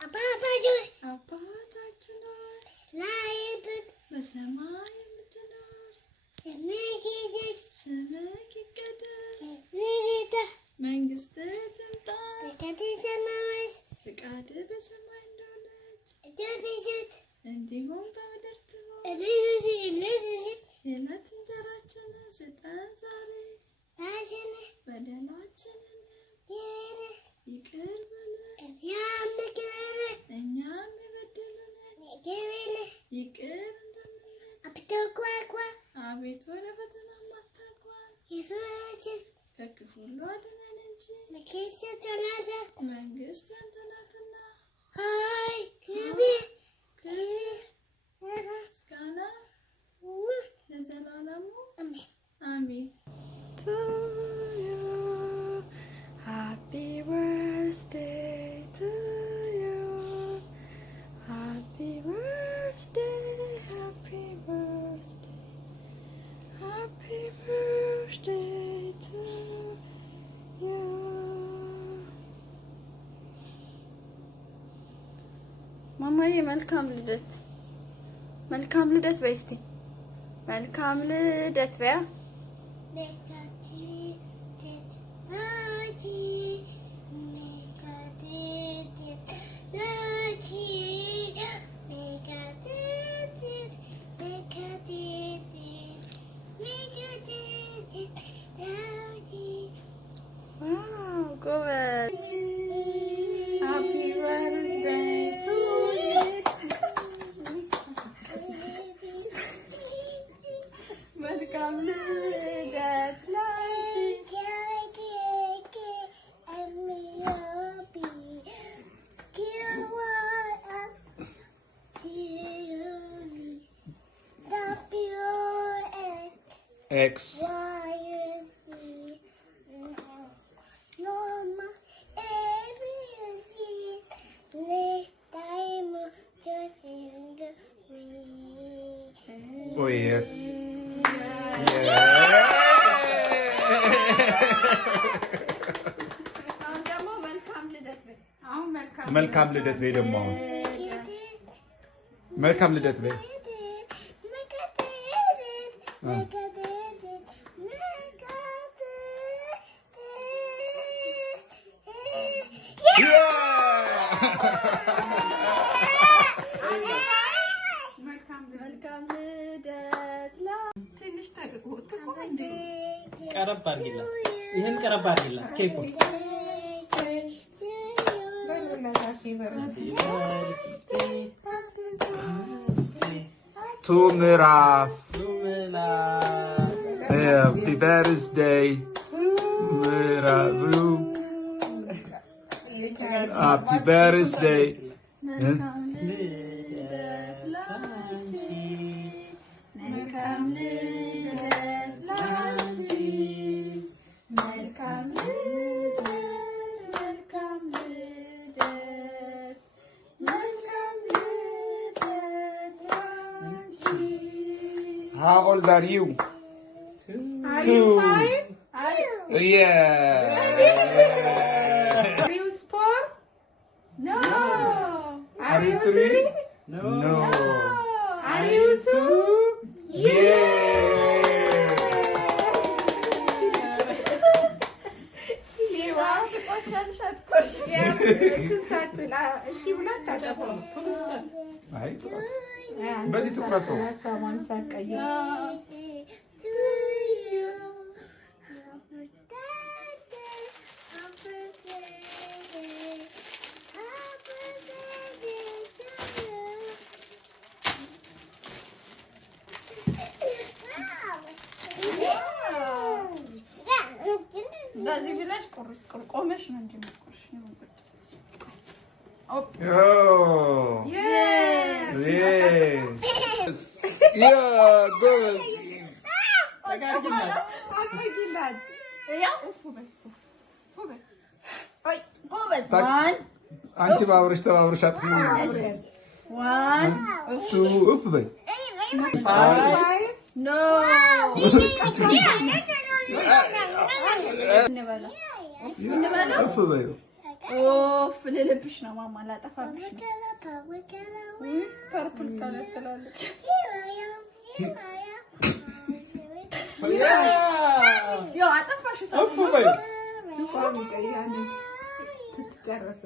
አባታችን በሰማይ የምትኖር ስምህ ይቀደስ መንግስትህ ትምጣ ፈቃድህ በሰማይ እንደሆነች እንዲሁም በምድር ትሁን። የዕለት እንጀራችንን ስጠን ዛሬ፣ በደላችንን ይቅር በለን እኛም የበደሉንን ይቅር እንደምንል፣ አቤቱ ወደ ፈተና አታግባን ከክፉ ሁሉ አድነን እንጂ መንግስት ያንተ ናትና ምስጋና ለዘላለሙ አሜን። Happy birthday to you. Happy birthday, happy birthday. Happy birthday to you. ማማዬ መልካም ልደት፣ መልካም ልደት በይ እስቲ። መልካም ልደት በያ። ዋው ጎበዝ። ሃፒ በርዝዴይ ቱ ዩ። መልካም ልደት ላንቺ። X. Oh yes. መልካም ልደት በይ ደግሞ አሁን መልካም ልደት በይ። ቀረብ አድርጊላት፣ ይሄን ቀረብ አድርጊላት። ኬኩ ቱ ምዕራፍ ሃፒ በርዝዴይ ምዕራፍ ሃፒ በርዝዴይ How old are you? Two. Yeah. Are you four? No. Are you three? No. Are you two? Yeah. በዚህ ትኩረቱ በዚህ ብለሽ ቁርስ ቆመሽ ነው እንጂ ምትቆርሽ ነው። Yes. Yeah, goes. አንቺ ባብረሽ ተባብረሽ አጥፉ። 1 2 እፍ በይ። 5 ኖ እፍ በይ። ኦፍ ለለብሽ ነው ማማ ላጠፋብሽ ነው ፐርፕል ከለር ትላለች ያው አጠፋሽ ሰው እፍ በይ ፋሚ ቀያኔ ትትጨርስ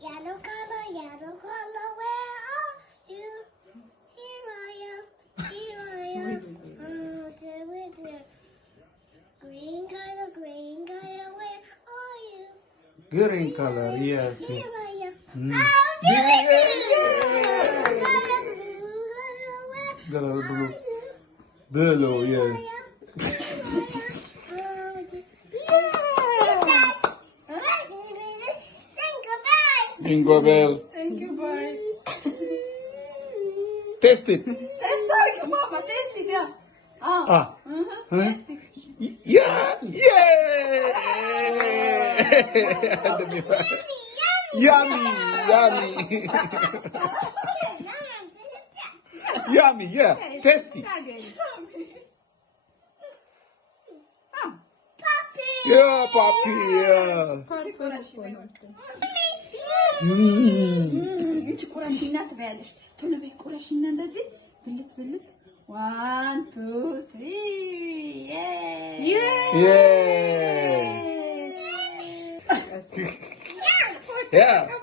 Yellow color, where are you? Here I am. Oh, dear. Green color, where are you? Green color, yes. Here I am. Color blue. Blue, yes. Jingle bell. Thank you, bye. Taste it. Taste it, mama. Taste it, yeah. Ah. Taste it. Yeah. Yummy. Yummy, yeah. Tasty. Yeah, puppy, yeah. እንቺ ቁራንዲና ትበያለሽ ቶሎ በይ ቁረሽና እንደዚህ ብልት 1 2 3 Yeah.